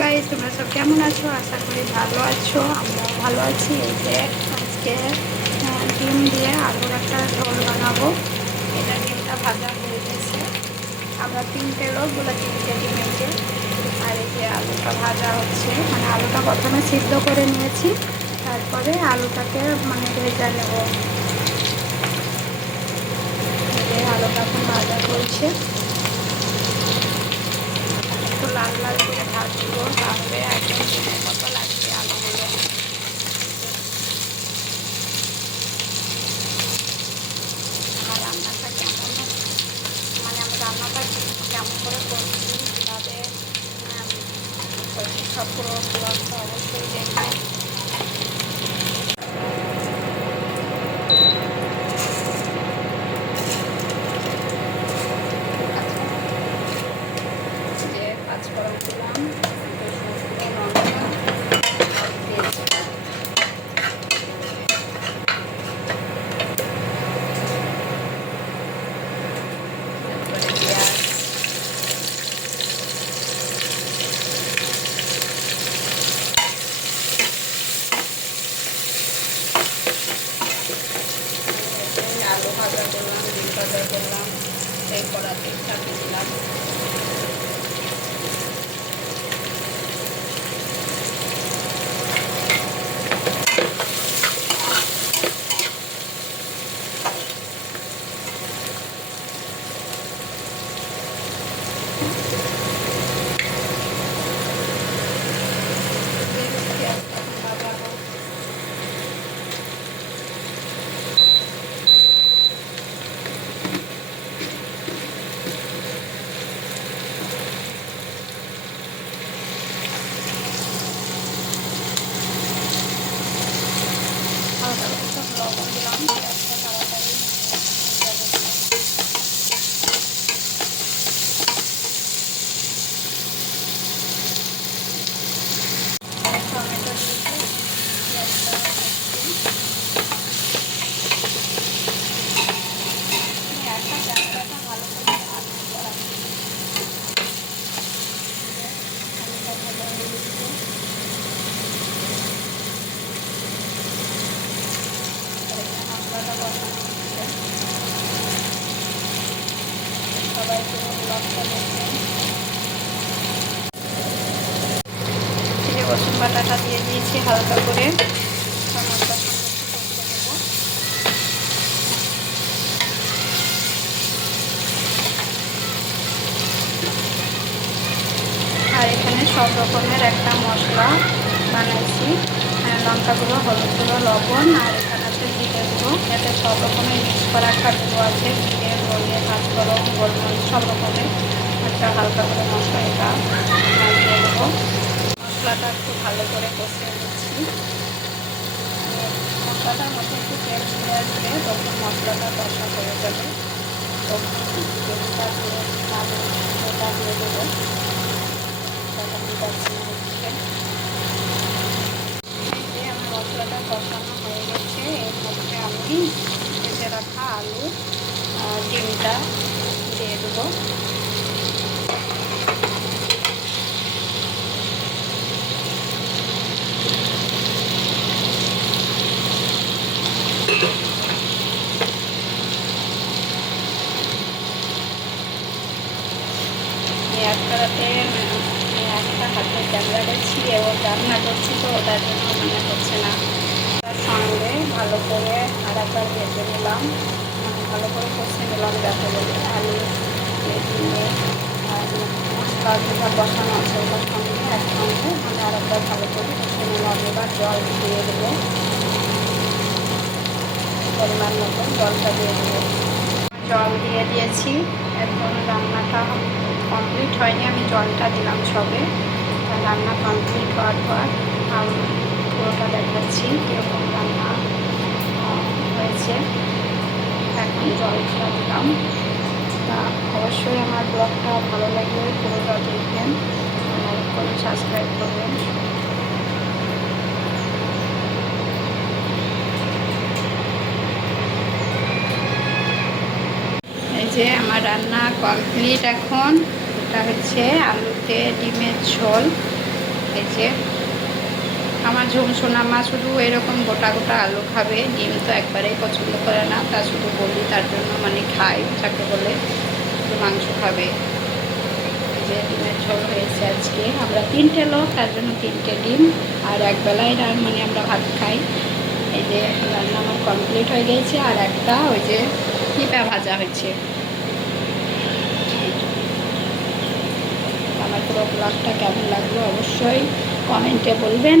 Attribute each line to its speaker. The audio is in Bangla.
Speaker 1: গাইস তোমরা সব কেমন আছো? আশা করি ভালো আছো। আমরাও ভালো আছি। এই যে আজকে ডিম দিয়ে আলুর একটা ঝোল বানাবো। এটা ডিমটা ভাজা হয়ে গেছে। আমরা তিনটে লোক বলে তিনটে ডিম এই আর এই যে আলুটা ভাজা হচ্ছে। মানে আলুটা প্রথমে সিদ্ধ করে নিয়েছি। তারপরে আলুটাকে মানে ভেজা নেব। আলুটা এখন ভাজা করছে লাল লাল করে ভাজবো তাহলে একদম ডিমের মতো লাগছে আলুগুলো আমার রান্নাটা কেমন মানে আমি রান্নাটা কেমন করে করছি কীভাবে সব পুরো অবশ্যই দেখবে যে পাঁচফোড়ন দিলাম শুকনো লঙ্কা তেজপাতা তারপরে পেঁয়াজ এই আলু ভাজা করলাম ডিম ভাজা করলাম এই কড়াতে চাপিয়ে দিলাম পেঁয়াজটা ভাজাবো হালকা করে সব লবণ দিলাম পেঁয়াজটা তাড়াতাড়ি ভেজে দিলাম। টমেটো দিয়েছি পেঁয়াজটা একটা ক্যামেরাটা ভালো করে আলু করা আলুটা ভালো হয়ে গেছে মশলাটা বসানো হচ্ছে রসুন বাটাটা দিয়ে দিয়েছি হালকা করে। আর এখানে সব রকমের একটা মশলা বানাইছি। লঙ্কা গুঁড়ো হলুদ গুঁড়ো লবণ আর এখানে আছে জিরে গুঁড়ো। এতে সব রকমের মিক্স করা খাদ্য আছে জিরে ধনে পাঁচফোড়ন গোলমরিচ সব রকমের একটা হালকা করে মশলা এটা দিয়ে দেবো মশলাটা একটু ভালো করে কষিয়ে নিচ্ছি। মশলাটার মধ্যে একটু তেল চলে আসবে, তখন মশলাটা কষা হয়ে যাবে। তখন তেলটা দিয়ে ওটা দিয়ে দেবো মশলাটা কষানো হয়ে গেছে, এর মধ্যে আমি ভেজে রাখা আলু ডিমটা দিয়ে দেবো। একটা হাতে করছি তো মনে না। সঙ্গে ভালো করে আর একবার ভেজে নিলাম। ভালো করে কষে নিলাম যাতে বলে আলু দিয়ে আর মশলা বসানো আছে ওটার সঙ্গে একসঙ্গে। মানে আর একবার ভালো করে কষে নিলাম, এবার জল দিয়ে দেবো। পরিমাণ মতন জলটা দিয়ে দেবো। জল দিয়ে দিয়েছি, এখন রান্নাটা কমপ্লিট হয়নি, আমি জলটা দিলাম সবে। রান্না কমপ্লিট হওয়ার পর পুরোটা দেখাচ্ছি, কীরকম রান্না হয়েছে। জলটা দিলাম তা অবশ্যই আমার ব্লগটা ভালো লাগলে পুরোটা দেখবেন লাইক করে সাবস্ক্রাইব করবেন। যে আমার রান্না কমপ্লিট এখন। এটা হচ্ছে আলুতে ডিমের ঝোল। এই যে আমার ঝুম সোনা মা শুধু এরকম গোটা গোটা আলু খাবে, ডিম তো একবারেই পছন্দ করে না, তা শুধু বলি তার জন্য মানে খাই, যাকে বলে শুধু মাংস খাবে। যে ডিমের ঝোল হয়েছে আজকে। আমরা তিনটে লোক, তার জন্য তিনটে ডিম, আর এক বেলায় রান মানে আমরা ভাত খাই। এই যে রান্না আমার কমপ্লিট হয়ে গেছে, আর একটা ওই যে পিপা ভাজা হয়েছে। আমার পুরো ব্লগটা কেমন লাগল অবশ্যই কমেন্টে বলবেন।